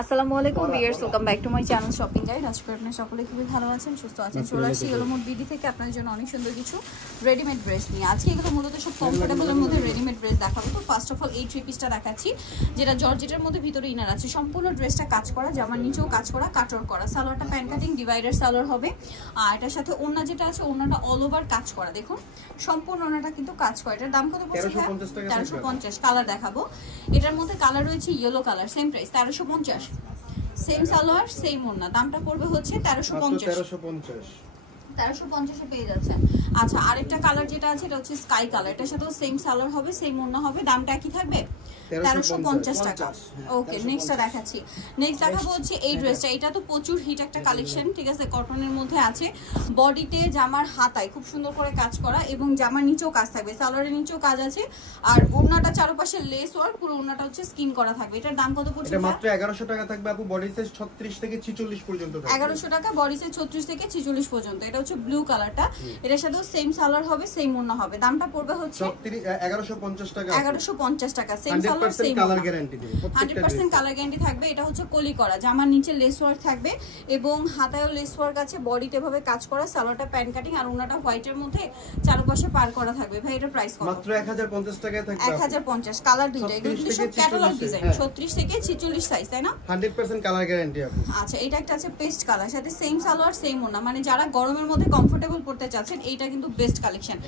আসসালামু আলাইকুম viewers, welcome back to my channel shopping guide. আজকে আপনারা সকলে খুবই ভালো আছেন, সুস্থ আছেন। চলে আসি ইয়েলোমোড বিডি থেকে আপনাদের জন্য অনেক সুন্দর কিছু রেডিমেড ড্রেস নিয়ে। আজকে এগুলো মূলত সব কমফোর্টেবলের মধ্যে রেডিমেড ড্রেস দেখাবো। তো ফার্স্ট অফ অল এই থ্রি পিসটা দেখাচ্ছি, যেটা জর্জেটের মধ্যে ভিতরে ইনার আছে। সম্পূর্ণ ড্রেসটা কাজ করা, জামার নিচেও কাজ করা, কাটর করা। সালোয়ারটা প্যান্ট কাটিং ডিভাইডার সালোয়ার হবে। আর এটার সাথে ওড়না যেটা আছে, ওড়নাটা অল ওভার কাজ করা। দেখুন সম্পূর্ণ ওড়নাটা কিন্তু কাজ করা। এটার দাম কত পড়ছে? 1350। কালার দেখাবো। এটার মধ্যে কালার রয়েছে yellow colour, same price 1350। Same salwar same ওড়না, দামটা পড়বে হচ্ছে 1350 পেয়ে যাচ্ছেন। আচ্ছা, আরেকটা কালার যেটা আছে এটা হচ্ছে স্কাই কালার। এটার সাথেও সেম সালোয়ার হবে, সেম ওড়না হবে, দামটা কি থাকবে? 1350 টাকা। ওকে, নেক্সটটা দেখাচ্ছি। নেক্সট দেখাবো হচ্ছে এই ড্রেসটা। এটা তো প্রচুর হিট একটা কালেকশন, ঠিক আছে? কটনের মধ্যে আছে, বডিতে জামার হাতায় খুব সুন্দর করে কাজ করা এবং জামার নিচেও কাজ থাকবে, সালোয়ারের নিচেও কাজ আছে। আর ওড়নাটা চারপাশে লেস ওয়ার্ক, পুরো ওড়নাটা হচ্ছে স্কিন করা থাকবে। এটার দাম কত পড়ছে? এটা মাত্র 1100 টাকা থাকবে আপু। বডি সাইজ 36 থেকে 46 পর্যন্ত থাকবে। 1100 টাকা, বডি সাইজ 36 থেকে 46 পর্যন্ত। এটা হচ্ছে ব্লু কালারটা। এটার সাথেও সেম সালোয়ার হবে, সেম ওড়না হবে। দামটা পড়বে হচ্ছে 1150 টাকা। 1150 টাকা। Same salwar same colour guarantee দিবে। 100% কালার গ্যারান্টি থাকবে। এটা হচ্ছে কলি করা, জামার নিচে লেস ওয়ার্ক থাকবে এবং হাতায়ও লেস ওয়ার্ক আছে, বডিতে ভাবে কাজ করা। সালোয়ারটা প্যান্ট কাটিং আর ওড়নাটা হোয়াইটের মধ্যে চারপাশে পার করা থাকবে। ভাই এটা প্রাইস কত? মাত্র 1050 টাকায় থাকবে। 1050। কালার দুইটা, এগুলো কিন্তু সব ক্যাটালগ ডিজাইন। 36 থেকে 46 সাইজ, তাই না? 100% কালার গ্যারান্টি আপু। আচ্ছা, এটা একটা আছে পেস্ট কালার, সাথে সেম সালোয়ার সেম ওড়না। মানে যারা গরমের মধ্যে কমফোর্টেবল পড়তে চাচ্ছেন, এইটা কিন্তু বেস্ট কালেকশন।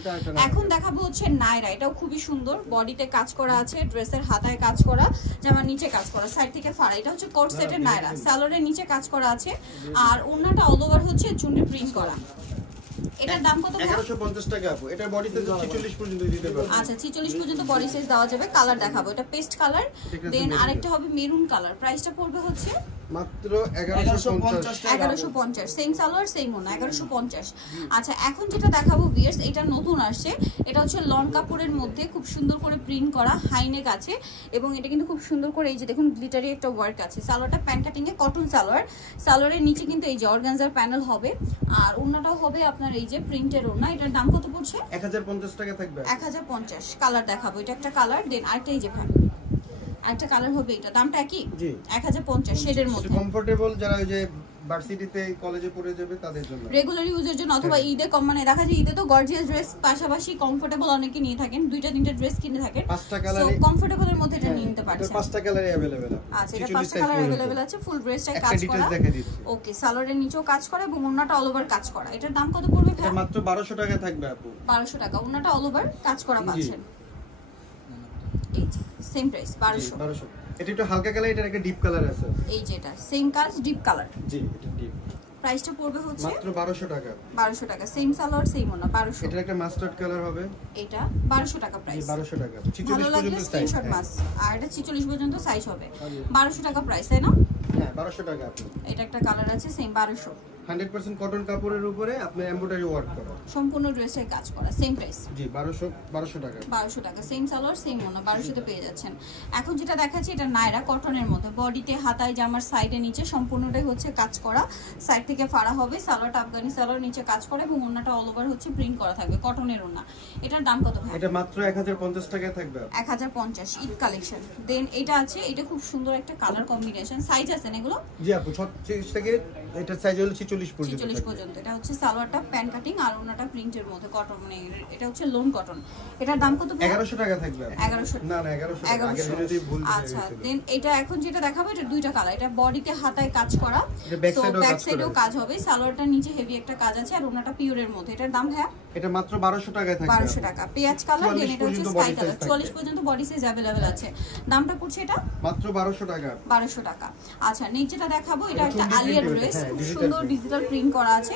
এখন দেখাবো হচ্ছে নাইরা। এটাও খুবই সুন্দর, বডিতে কাজ করা আছে, ড্রেসের হাতায় কাজ করা, জামার নিচে কাজ করা, সাইড থেকে ফাড়া। এটা হচ্ছে কোট সেটের নাইরা, সালোয়ারের নিচে কাজ করা আছে আর ওড়নাটা অল ওভার হচ্ছে চুন্ডি প্রিন্ট করা। এটার দাম কত? 1150 টাকা আপু। এটা বডি সাইজ 46 পর্যন্ত দিতে পারবে। আচ্ছা, 46 পর্যন্ত বডি সাইজ দেওয়া যাবে। কালার দেখাবো। এটা পেস্ট কালার, দেন আরেকটা হবে মেরুন কালার। প্রাইসটা পড়বে হচ্ছে মাত্র 1150। সেম সালোয়ার সেম ওড়না, 1150। আচ্ছা, এখন যেটা দেখাবো ভিউয়ার্স, এটা নতুন আসছে। এটা হচ্ছে লন কাপড়ের মধ্যে খুব সুন্দর করে প্রিন্ট করা, হাইনেক আছে এবং এটা কিন্তু খুব সুন্দর করে এই যে দেখুন গ্লিটারি একটা ওয়ার্ক আছে। সালোয়ারটা প্যান্ট কাটিং এ কটন সালোয়ার। সালোয়ারের নিচে কিন্তু এই যে অর্গানজার প্যানেল হবে আর ওড়নাটাও হবে আপনার এই যে প্রিন্টের ওড়না। এটার দাম কত পড়ছে? 1050 টাকা থাকবে। 1050। কালার দেখাবো। এটা একটা কালার, দেন আরেকটা এই যে ভাই একটা কালার হবে। এটা দামটা কি? 1050 শেডের মধ্যে। কমফোর্টেবল যারা ওই যে ভার্সিটিতে কলেজে পড়ে যাবে তাদের জন্য, রেগুলার ইউজের জন্য, অথবা ঈদে কম মানে দেখা যায় ঈদে তো গর্জিয়াস ড্রেস পাশাপাশি কমফোর্টেবল অনেকে নিয়ে থাকেন, দুইটা তিনটা ড্রেস কিনে থাকেন। পাঁচটা কালারে কমফোর্টেবলের মধ্যে এটা নিয়ে নিতে পারছেন। এটা পাঁচটা কালারে अवेलेबल আছে। আচ্ছা, এটা পাঁচটা কালার अवेलेबल আছে। ফুল ড্রেসটাই কাজ করা। ওকে, সালোয়ারের নিচেও কাজ করা এবং ওড়নাটা অল ওভার কাজ করা। এটার দাম কত পড়বে ভাই? এটা মাত্র 1200 টাকা থাকবে আপু। 1200 টাকা। ওড়নাটা অল ওভার কাজ করা পাচ্ছেন। এই যে সেম প্রাইস 1200। এটা একটু হালকা কালার, এটা একটা ডিপ কালার আছে। এই যেটা সেম কাজ, ডিপ কালার। জি, এটা ডিপ। প্রাইসটা পড়বে হচ্ছে মাত্র 1200 টাকা। 1200 টাকা। সেম সালোয়ার সেম ওড়না, 1200। এটা একটা মাস্টার্ড কালার হবে। এটা 1200 টাকা প্রাইস। 1200 টাকা। 46 পর্যন্ত সাইজ। স্ক্রিনশট মাস। আর এটা 46 পর্যন্ত সাইজ হবে। 1200 টাকা প্রাইস, তাই না? হ্যাঁ, 1200 টাকা আপু। এটা একটা কালার আছে, সেম 1200। 100% কটন কাপড়ের উপরে আপনি এমব্রয়ডারি ওয়ার্ক করা, সম্পূর্ণ ড্রেসের কাজ করা, সেম প্রাইস। জি, 1200 টাকা। 1200 টাকা। সেম সালোয়ার সেম ওড়না, 1200 তে পেয়ে যাচ্ছেন। এখন যেটা দেখাচ্ছি এটা নাইরা কটনের মধ্যে, বডিতে হাতায় জামার সাইডে নিচে সম্পূর্ণটাই হচ্ছে কাজ করা, সাইড থেকে ফাড়া হবে। সালোয়ারটা আফগানি সালোয়ার, নিচে কাজ করে এবং ওড়নাটা অল ওভার হচ্ছে প্রিন্ট করা থাকবে, কটনের ওড়না। এটার দাম কত ভাই? এটা মাত্র 1050 টাকায় থাকবে। 1050 ঈদ কালেকশন। দেন এটা আছে, এটা খুব সুন্দর একটা কালার কম্বিনেশন। সাইজ আছে না এগুলো? জি আপু, 36 থেকে এটা সাইজ হলো 46 পর্যন্ত। 46 পর্যন্ত। এটা হচ্ছে সালোয়ারটা প্যান্ট কাটিং আর ওড়নাটা প্রিন্টের মধ্যে কটন, মানে এটা হচ্ছে লোন কটন। এটার দাম কত? 1100 টাকা থাকবে। 1100 না 1100 টাকা। আগে যদি ভুল হয়ে আচ্ছা, দেন এটা এখন যেটা দেখাবো এটা দুইটা কালার। এটা বডিতে হাতায় কাজ করা, তো ব্যাক সাইডেও কাজ হবে। সালোয়ারটার নিচে হেভি একটা কাজ আছে আর ওড়নাটা পিওরের মধ্যে। এটার দাম ভাই? এটা মাত্র 1200 টাকায় থাকবে। 1200 টাকা। পেঁয়াজ কালার, দেন এটা হচ্ছে স্কাই কালার। 44 পর্যন্ত বডি সাইজ अवेलेबल আছে। দামটা পড়ছে এটা মাত্র 1200 টাকা। 1200 টাকা। আচ্ছা, নেক্সট যেটা দেখাবো এটা একটা আলিয়া ড্রেস, খুব সুন্দর ডিজিটাল প্রিন্ট করা আছে,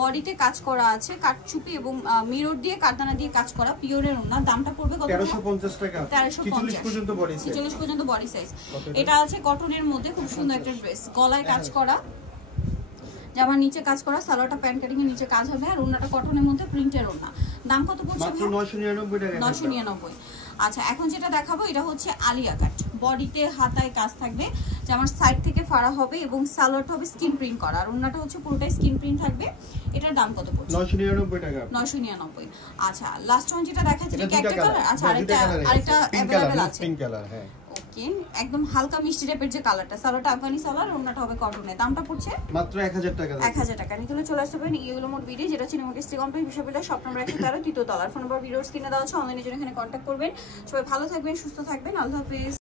বডিতে কাজ করা আছে, কাটচুপি এবং মিরর দিয়ে কারদানা দিয়ে কাজ করা, পিওরের ওড়না। দামটা পড়বে কত? 1350 টাকা। 1350 পর্যন্ত বডি সাইজ। 46 পর্যন্ত বডি সাইজ। এটা আছে কটনের মধ্যে, খুব সুন্দর একটা ড্রেস, গলায় কাজ করা, জামার নিচে কাজ করা, সালোয়ারটা প্যান্ট কাটিং এর নিচে কাজ হবে আর ওড়নাটা কটনের মধ্যে প্রিন্টের ওড়না। দাম কত পড়ছে? মাত্র 999 টাকা। 999। আচ্ছা, এখন যেটা দেখাবো এটা হচ্ছে আলিয়া কাট, বডিতে হাতায় কাজ থাকবে, জামার সাইড থেকে ফাড়া হবে এবং সালোয়ারটা হবে স্কিন প্রিন্ট করা আর ওড়নাটা হচ্ছে পুরোটাই স্কিন প্রিন্ট থাকবে। এটার দাম কত পড়ছে? 999 টাকা। 999। আচ্ছা, লাস্ট ওয়ান যেটা দেখাচ্ছি এটা একটা কালার। আচ্ছা, আরেকটা अवेलेबल আছে, পিঙ্ক কালার। হ্যাঁ, স্কিন, একদম হালকা মিষ্টি টাইপের যে কালারটা, সালোয়ারটা আফগানি সালোয়ার, ওন্নাটা হবে কটনে। দামটা পড়ছে মাত্র 1000 টাকা। 1000 টাকা। নিতে চলে আসতে পারেন ইয়েলো মোড বিডি, যেটা চিনেমার্কেট সিটি কমপ্লেক্স বিশ্ববিদ্যালয় শপ নম্বর 113 তৃতীয় তলার। ফোন নাম্বার ভিডিওর স্ক্রিনে দেওয়া আছে, অনলাইনে জন্য এখানে কন্ট্যাক্ট করবেন। সবাই ভালো থাকবেন, সুস্থ থাকবেন, আল্লাহ হাফেজ।